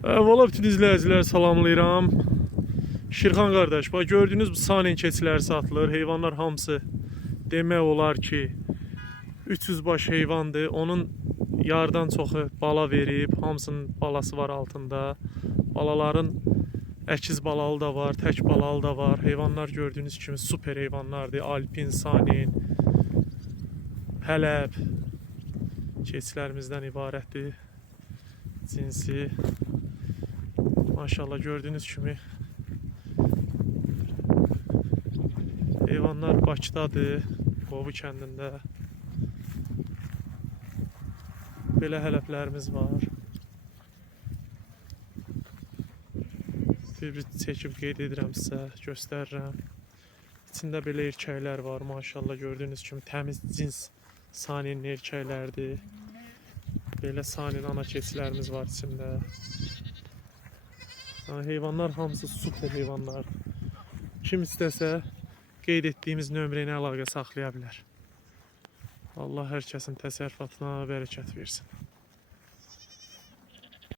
Valla bütün izləyicilər salamlayıram. Şirxan qardaş, bax gördüyünüz bu sanen keçiləri satılır. Heyvanlar hamısı demək olar ki 300 baş heyvandır. Onun yardan çoxu bala verib. Hamısının balası var altında. Balaların əkiz balalı da var, tək balalı da var. Heyvanlar gördüyünüz kimi super heyvanlardır. Alpin, sanen, hələb keçilərimizdən ibarətdir. Cinsi. Maşallah gördüğünüz kimi heyvanlar Bakıdadır, Qovu kəndində. Belə hələblərimiz var. Bir çəkib qeyd edirəm sizə, göstərirəm. İçində belə erkəklər var, maşallah gördüğünüz kimi təmiz cins sanen erkəklərdir. Belə sanen ana keçilərimiz var içində. Heyvanlar hamısı super heyvanlar. Kim istəsə qeyd etdiyimiz nömrə ilə əlaqə saxlaya bilər. Allah hər kəsin təsərrüfatına bərəkət versin.